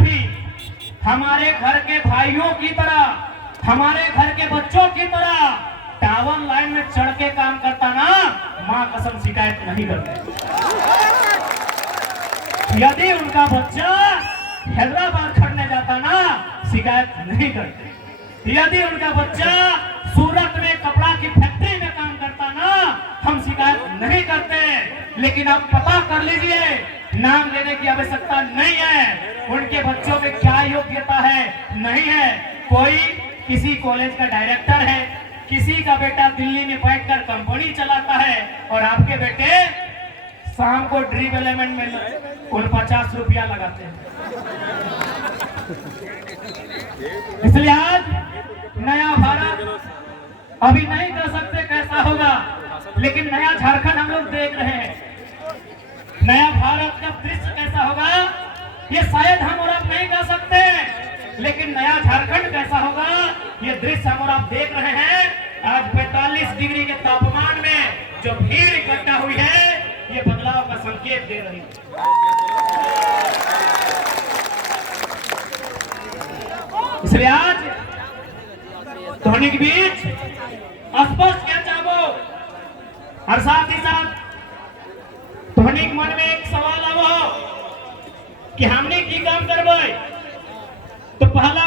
भी हमारे घर के भाइयों की तरह, हमारे घर के बच्चों की तरह टावर लाइन में चढ़ के काम करता ना, मां कसम शिकायत नहीं करते। यदि उनका बच्चा हैदराबाद खड़ने जाता ना, शिकायत नहीं करते। यदि उनका बच्चा सूरत में कपड़ा की फैक्ट्री में काम करता ना, हम शिकायत नहीं करते। लेकिन आप पता कर लीजिए, नाम लेने की आवश्यकता नहीं है, उनके बच्चों में क्या योग्यता है नहीं है। कोई किसी कॉलेज का डायरेक्टर है, किसी का बेटा दिल्ली में बैठकर कंपनी चलाता है, और आपके बेटे शाम को ड्रीम एलिमेंट में 49 रुपया लगाते हैं। इसलिए आज नया भारत अभी नहीं कर सकते कैसा होगा, लेकिन नया झारखंड हम लोग देख रहे हैं। नया भारत का दृश्य कैसा होगा ये शायद हम और आप नहीं कर सकते, लेकिन नया झारखंड कैसा होगा ये दृश्य हम और आप देख रहे हैं। आज 45 डिग्री के तापमान में जो भीड़ इकट्ठा हुई है, ये बदलाव का संकेत दे रही है। इसलिए आज ध्वनि के बीच स्पष्ट क्या चाहो, और साथ ही साथ ध्वनि मन में एक सवाल आवो कि हमने की काम करवाए, तो पहला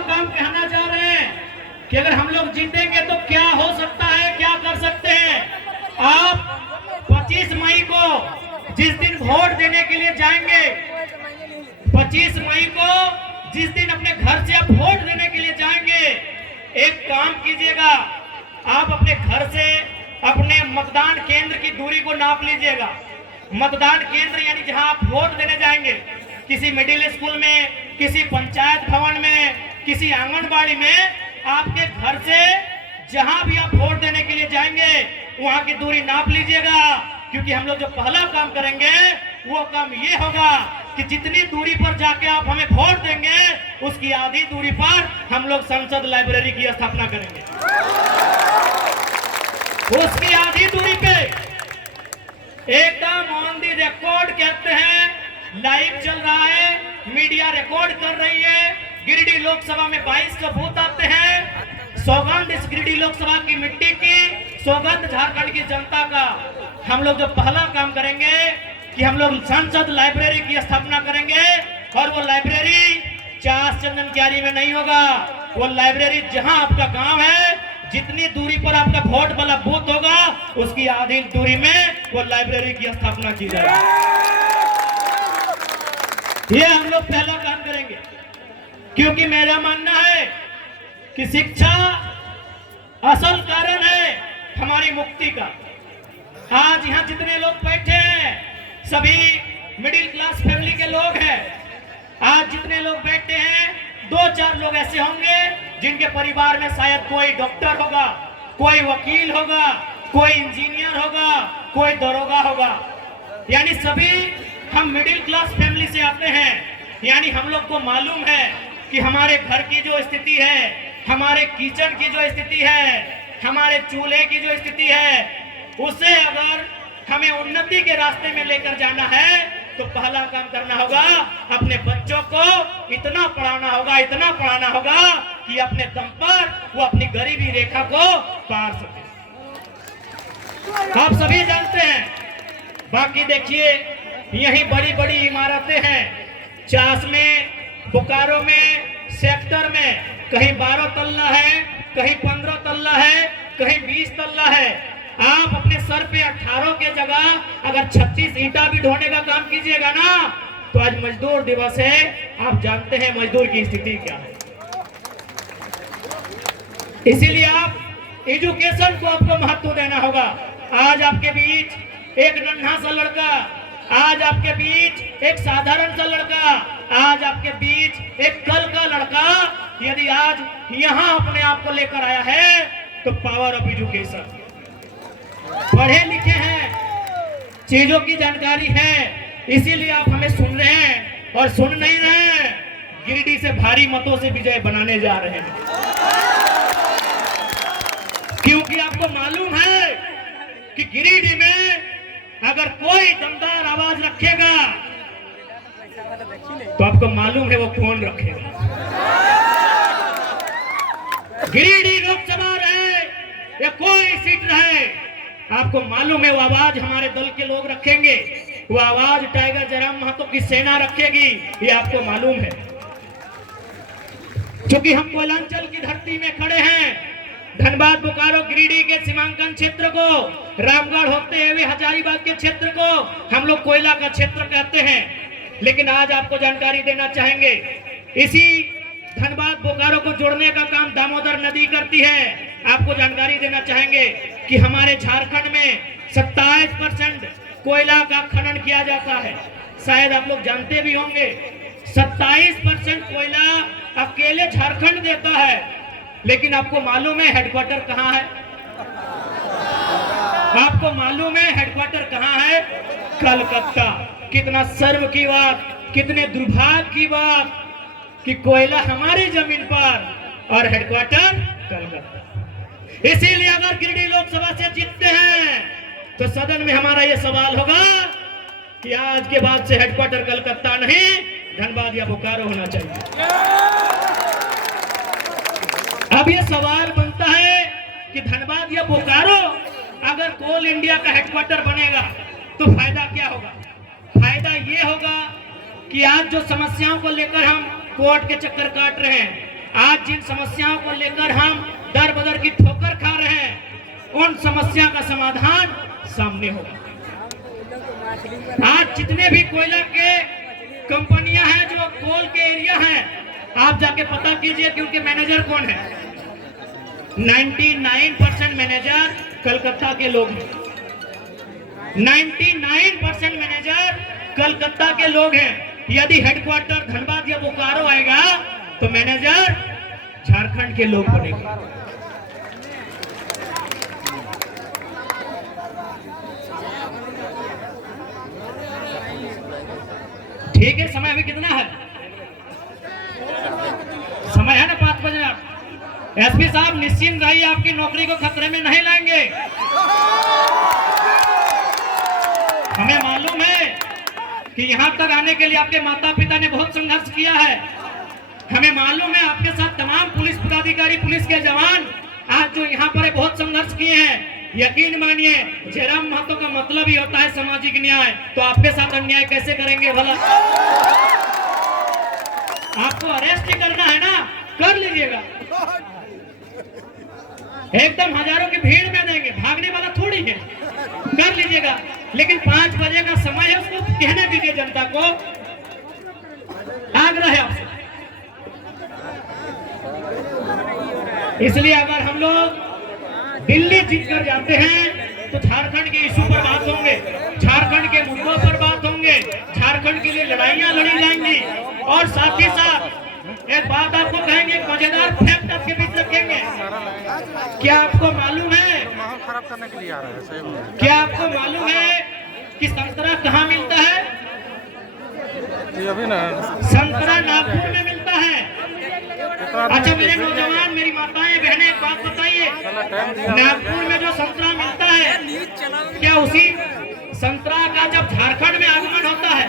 काम कहना चाह रहे हैं कि अगर हम लोग जीतेंगे तो क्या हो सकता है, क्या कर सकते हैं। आप 25 मई को जिस दिन वोट देने के लिए जाएंगे, 25 मई को जिस दिन अपने घर से आप वोट देने के लिए जाएंगे, एक काम कीजिएगा, आप अपने घर से अपने मतदान केंद्र की दूरी को नाप लीजिएगा। मतदान केंद्र यानी जहां आप वोट देने जाएंगे, किसी मिडिल स्कूल में, किसी पंचायत भवन में, किसी आंगनबाड़ी में, आपके घर से जहां भी आप वोट देने के लिए जाएंगे वहां की दूरी नाप लीजिएगा। क्योंकि हम लोग जो पहला काम करेंगे वो काम ये होगा कि जितनी दूरी पर जाके आप हमें वोट देंगे, उसकी आधी दूरी पर हम लोग संसद लाइब्रेरी की स्थापना करेंगे। उसकी आधी दूरी पे एकदम ऑन दी रिकॉर्ड कहते हैं, लाइव चल रहा है, मीडिया रिकॉर्ड कर रही है। गिरिडीह लोकसभा में 22 बूथ आते हैं। सौगंध इस गिरिडीह लोकसभा की मिट्टी की, सौगंध झारखंड की जनता का। हम लोग जो पहला काम करेंगे कि हम लोग संसद लाइब्रेरी की स्थापना करेंगे, और वो लाइब्रेरी चास चंदन क्यारी में नहीं होगा। वो लाइब्रेरी जहां आपका गांव है, जितनी दूरी पर आपका वोट वाला बूथ होगा, उसकी आधी दूरी में वो लाइब्रेरी की स्थापना की जाएगी। ये हम लोग पहला काम करेंगे, क्योंकि मेरा मानना है कि शिक्षा असल कारण है हमारी मुक्ति का। आज यहाँ जितने लोग बैठे हैं सभी मिडिल क्लास फैमिली के लोग हैं। आज जितने लोग बैठे हैं, 2-4 लोग ऐसे होंगे जिनके परिवार में शायद कोई डॉक्टर होगा, कोई वकील होगा, कोई इंजीनियर होगा, कोई दरोगा होगा। यानी सभी हम मिडिल क्लास फैमिली से आते हैं। यानी हम लोग को मालूम है कि हमारे घर की जो स्थिति है, हमारे किचन की जो स्थिति है, हमारे चूल्हे की जो स्थिति है, उसे अगर हमें उन्नति के रास्ते में लेकर जाना है तो पहला काम करना होगा, अपने बच्चों को इतना पढ़ाना होगा कि अपने दम पर वो अपनी गरीबी रेखा को पार सके। आप सभी जानते हैं। बाकी देखिए, यही बड़ी बड़ी इमारतें हैं, चास में, बोकारो में, सेक्टर में, कहीं 12 तल्ला है, कहीं 15 तल्ला है, कहीं 20 तल्ला है। आप अपने सर पे 18 के जगह अगर 36 ईंटा भी ढोने का काम कीजिएगा ना, तो आज मजदूर दिवस है। आप जानते हैं मजदूर की स्थिति क्या है। इसीलिए आप एजुकेशन को आपको महत्व देना होगा। आज आपके बीच एक नन्हा सा लड़का, आज आपके बीच एक साधारण सा लड़का, आज आपके बीच एक कल का लड़का यदि आज यहाँ अपने आप को लेकर आया है, तो पावर ऑफ एजुकेशन। पढ़े लिखे हैं, चीजों की जानकारी है, इसीलिए आप हमें सुन रहे हैं, और सुन नहीं रहे हैं, गिरिडीह से भारी मतों से विजय बनाने जा रहे हैं। क्योंकि आपको मालूम है कि गिरिडीह में अगर कोई दमदार आवाज रखेगा तो आपको मालूम है वो कौन रखेगा। गिरिडीह लोकसभा रहे या कोई सीट रहे, आपको मालूम है वो आवाज हमारे दल के लोग रखेंगे, वो आवाज टाइगर जयराम महतो की सेना रखेगी, ये आपको मालूम है। क्योंकि हम कोयलांचल की धरती में खड़े हैं। धनबाद, बोकारो, गिरिडीह के सीमांकन क्षेत्र को, रामगढ़ होते हुए हजारीबाग के क्षेत्र को हम लोग कोयला का क्षेत्र कहते हैं। लेकिन आज आपको जानकारी देना चाहेंगे, इसी धनबाद बोकारो को जोड़ने का काम दामोदर नदी करती है। आपको जानकारी देना चाहेंगे कि हमारे झारखंड में 27% कोयला का खनन किया जाता है। शायद आप लोग जानते भी होंगे 27% कोयला अकेले झारखंड देता है। लेकिन आपको मालूम है हेडक्वार्टर कहाँ है? आपको मालूम है हेडक्वार्टर कहाँ है? कलकत्ता। कितना शर्म की बात, कितने दुर्भाग्य की बात कि कोयला हमारी जमीन पर और हेडक्वार्टर कलकत्ता। इसीलिए अगर गिरिडीह लोकसभा से जीतते हैं तो सदन में हमारा यह सवाल होगा कि आज के बाद से हेडक्वार्टर कलकत्ता नहीं, धनबाद या बोकारो होना चाहिए। अब ये सवाल बनता है कि धनबाद या बोकारो अगर कोल इंडिया का हेडक्वार्टर बनेगा तो फायदा क्या होगा? फायदा ये होगा कि आज जो समस्याओं को लेकर हम कोर्ट के चक्कर काट रहे हैं, आज जिन समस्याओं को लेकर हम दर बदर की ठोकर खा रहे हैं, उन समस्या का समाधान सामने होगा। आज जितने भी कोयला के कंपनियां हैं जो कोल के एरिया हैं, आप जाके पता कीजिए कि उनके मैनेजर कौन है। 99% मैनेजर कलकत्ता के लोग हैं। 99% मैनेजर कलकत्ता के लोग हैं। यदि हेडक्वार्टर धनबाद या बोकारो आएगा तो मैनेजर झारखंड के लोग बनेंगे। ठीक है, समय अभी कितना है? समय है ना 5 बजे। एसपी साहब निश्चिंत रहिए, आपकी नौकरी को खतरे में नहीं लाएंगे। हमें मालूम है कि यहाँ तक आने के लिए आपके माता पिता ने बहुत संघर्ष किया है। हमें मालूम है आपके साथ तमाम पुलिस पदाधिकारी, पुलिस के जवान आज जो यहाँ पर बहुत संघर्ष किए हैं। यकीन मानिए, जयराम महतो का मतलब ही होता है सामाजिक न्याय, तो आपके साथ अन्याय कैसे करेंगे भला? आपको अरेस्ट ही करना है ना, कर लीजिएगा। एकदम हजारों की भीड़ में देंगे, भागने वाला थोड़ी है, कर लीजिएगा। लेकिन 5 बजे का समय है, उसको कहने दीजिए जनता को। आग्रह है आपसे। इसलिए अगर हम लोग दिल्ली जीत कर जाते हैं तो झारखंड के इशू पर बात होंगे, झारखंड के मुद्दों पर बात होंगे, झारखंड के लिए लड़ाइयां लड़ी जाएंगी। और साथ ही साथ एक बात आपको कहेंगे, एक मजेदार फैक्ट आपके बीच रखेंगे। क्या आपको मालूम है, खराब करने के लिए आ रहा है, क्या आपको मालूम है कि संतरा कहाँ मिलता है? अभी ना संतरा नागपुर में मिलता है। अच्छा मेरे नौजवान, मेरी माताएं बहनें, एक बात बताइए, नागपुर में जो संतरा मिलता है, क्या उसी संतरा का जब झारखंड में आगमन होता है,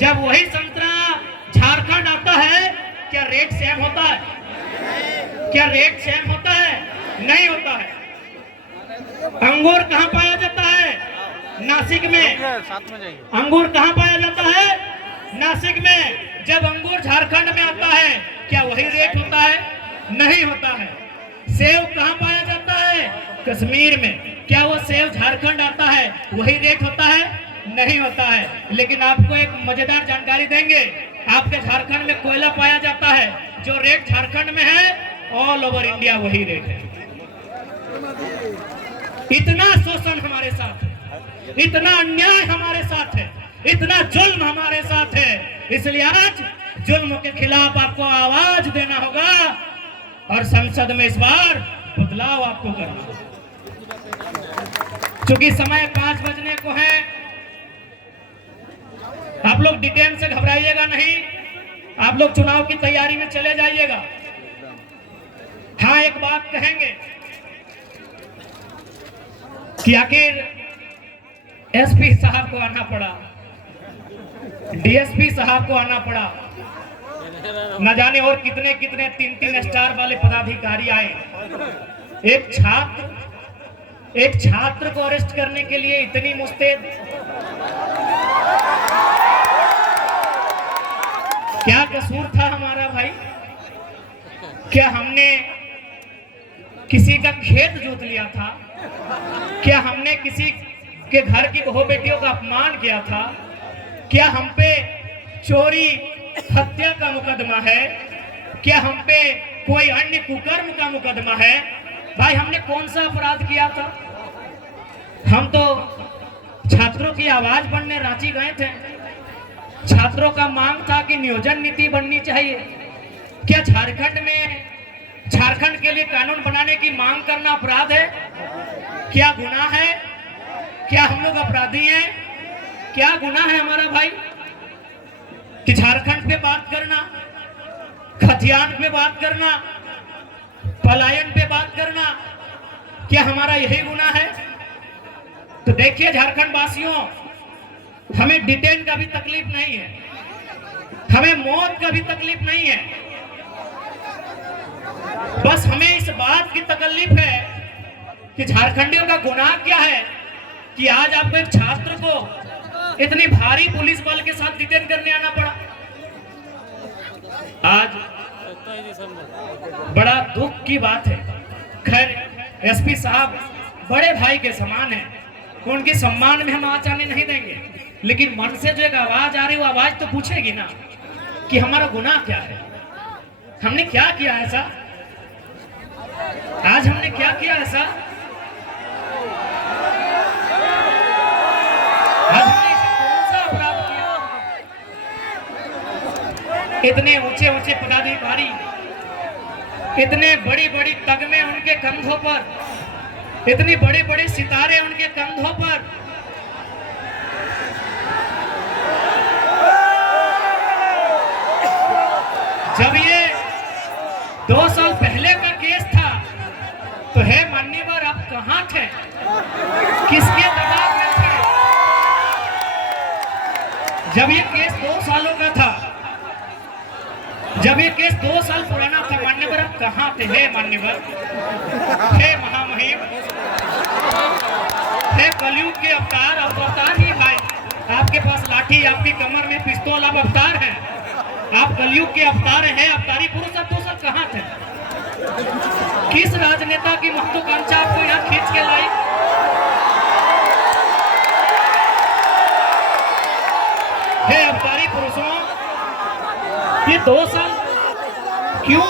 जब वही संतरा झारखंड आता है, क्या रेट सेम होता है? क्या रेट सेम होता है? नहीं होता है। अंगूर कहाँ पाया जाता है? नासिक में। अंगूर कहाँ पाया जाता है? नासिक में। जब अंगूर झारखंड में आता है, क्या वही रेट होता है? नहीं होता है। सेब कहाँ पाया जाता है? कश्मीर में। क्या वो सेब झारखंड आता है, वही रेट होता है? नहीं होता है। लेकिन आपको एक मजेदार जानकारी देंगे, आपके झारखंड में कोयला पाया जाता है, जो रेट झारखंड में है ऑल ओवर इंडिया वही रेट है। इतना शोषण हमारे साथ है, इतना अन्याय हमारे साथ है, इतना जुल्म हमारे साथ है। इसलिए आज जुल्म के खिलाफ आपको आवाज देना होगा और संसद में इस बार बदलाव आपको करना होगा। क्योंकि समय 5 बजने को है, आप लोग डिटेल से घबराइएगा नहीं, आप लोग चुनाव की तैयारी में चले जाइएगा। हाँ, एक बात कहेंगे कि आखिर एसपी साहब को आना पड़ा, डीएसपी साहब को आना पड़ा, न जाने और कितने कितने 3-3 स्टार वाले पदाधिकारी आए। एक छात्र को अरेस्ट करने के लिए इतनी मुस्तैद। क्या कसूर था हमारा भाई? क्या हमने किसी का खेत जोत लिया था? क्या हमने किसी के घर की बहू बेटियों का अपमान किया था? क्या हम पे चोरी हत्या का मुकदमा है? क्या हम पे कोई अन्य कुकर्म का मुकदमा है? भाई हमने कौन सा अपराध किया था? हम तो छात्रों की आवाज बनने रांची गए थे। छात्रों का मांग था कि नियोजन नीति बननी चाहिए। क्या झारखंड के लिए कानून बनाने की मांग करना अपराध है? क्या गुनाह है? क्या हम लोग अपराधी हैं? क्या गुनाह है हमारा भाई कि झारखंड पे बात करना, खतियान पे बात करना, पलायन पे बात करना? क्या हमारा यही गुनाह है? तो देखिए झारखंड वासियों, हमें डिटेन का भी तकलीफ नहीं है, हमें मौत का भी तकलीफ नहीं है। बस हमें इस बात की तकलीफ है कि झारखंडियों का गुनाह क्या है कि आज आपको एक छात्र को इतनी भारी पुलिस बल के साथ डिटेन करने आना पड़ा। आज बड़ा दुख की बात है। खैर एसपी साहब बड़े भाई के समान हैं, उनके सम्मान में हम आज आने नहीं देंगे, लेकिन मन से जो एक आवाज आ रही है वो आवाज तो पूछेगी ना कि हमारा गुनाह क्या है, हमने क्या किया ऐसा, आज हमने क्या किया ऐसा, आज हमने कौन सा अपराध किया? इतने ऊंचे ऊंचे पदाधिकारी, इतने बड़ी बड़ी तगमे उनके कंधों पर, इतनी बड़े बड़े सितारे उनके कंधों पर, जब ये 2 साल पहले का केस था तो है मान्यवर आप कहां थे, किसके दबाव में थे? जब ये केस 2 सालों का था, जब ये केस 2 साल पुराना था, मान्यवर आप कहां थे? हे मान्यवर, हे महामहिम, हे कलयुग के अवतार, अवतार ही भाई, आपके पास लाठी, आपकी कमर में पिस्तौल, आप अवतार हैं, आप कलयुग के अवतार हैं, अवतारी पुरुष। आप 2 साल कहां थे? किस राजनेता की महत्वाकांक्षा आपको यहाँ खींच के लाई? हे अवतारी पुरुषों, ये 2 साल क्यों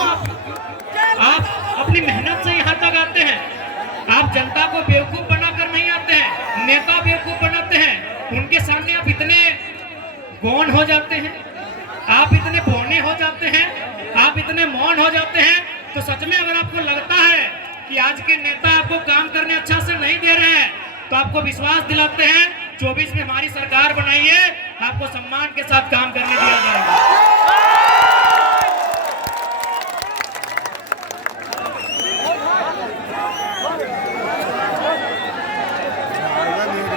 आप अपनी मेहनत से यहाँ तक आते हैं? आप जनता को बेवकूफ बनाकर नहीं आते हैं, नेता बेवकूफ बनाते हैं, उनके सामने आप इतने गौण हो जाते हैं, आप इतने बौने हो जाते हैं, आप इतने मौन हो जाते हैं। तो सच में अगर आपको लगता है कि आज के नेता आपको काम करने अच्छा से नहीं दे रहे हैं, तो आपको विश्वास दिलाते हैं 24 में हमारी सरकार बनाइए, आपको सम्मान के साथ काम करने दिया जाएगा।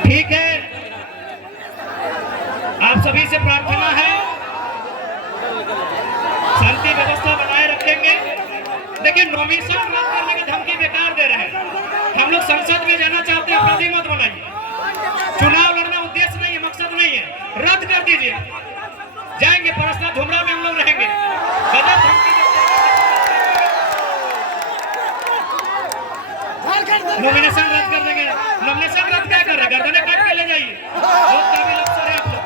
ठीक है, आप सभी से प्रार्थना है शांति व्यवस्था बनाए रखेंगे। देखिए नॉमिनेशन रद्द करने की धमकी बेकार दे रहे हैं। हम लोग संसद में जाना चाहते हैं, अपराधी मत बनाइए। चुनाव लड़ना उद्देश्य नहीं है, मकसद नहीं है, रद्द कर दीजिए। जाएंगे परसना धुमरा में हम लोग रहेंगे। गजब धमकी नॉमिनेशन रद्द कर देंगे। नॉमिनेशन रद्द क्या कर रहे हैं? गर्दनें काट के ले जाइए। बहुत काबिल अफसर है आप लोग।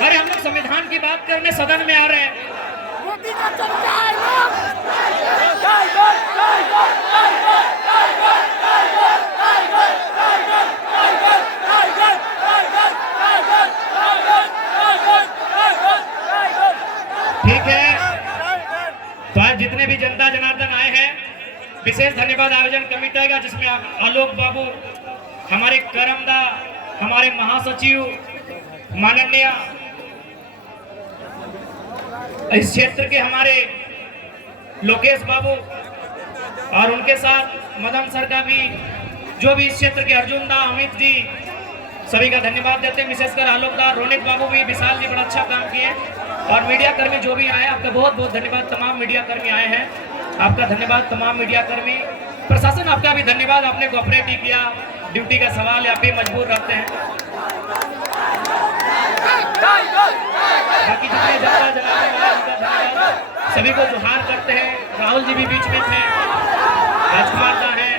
अरे हम लोग संविधान की बात करने सदन में आ रहे हैं। ठीक है, तो आज जितने भी जनता जनार्दन आए हैं, विशेष धन्यवाद आयोजन कमेटी का, जिसमें आलोक बाबू, हमारे करमदा, हमारे महासचिव माननीय इस क्षेत्र के हमारे लोकेश बाबू और उनके साथ मदन सर का भी, जो भी इस क्षेत्र के अर्जुन दा, अमित जी, सभी का धन्यवाद देते हैं, विशेषकर आलोकदार रोनित बाबू भी, विशाल जी बड़ा अच्छा काम किए, और मीडिया कर्मी जो भी आए आपका बहुत बहुत धन्यवाद। तमाम मीडिया कर्मी आए हैं, आपका धन्यवाद तमाम मीडिया कर्मी। प्रशासन आपका भी धन्यवाद, आपने कोऑपरेट किया, ड्यूटी का सवाल है आप भी मजबूर रहते हैं। बाकी जितने जनता जनाने वाले उनका धन्यवाद, सभी को जोहार करते हैं। राहुल जी भी बीच में थे, राजकुमार दा है,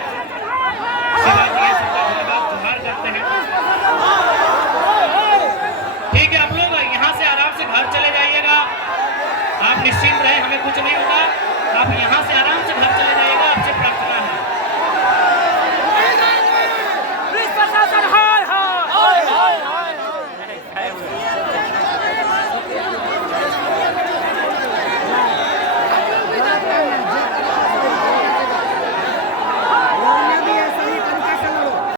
शिवाजी है, सबका धन्यवाद जोहार करते हैं। ठीक है, आप लोग यहाँ से आराम से घर चले जाइएगा, आप निश्चिंत रहे, हमें कुछ नहीं होगा।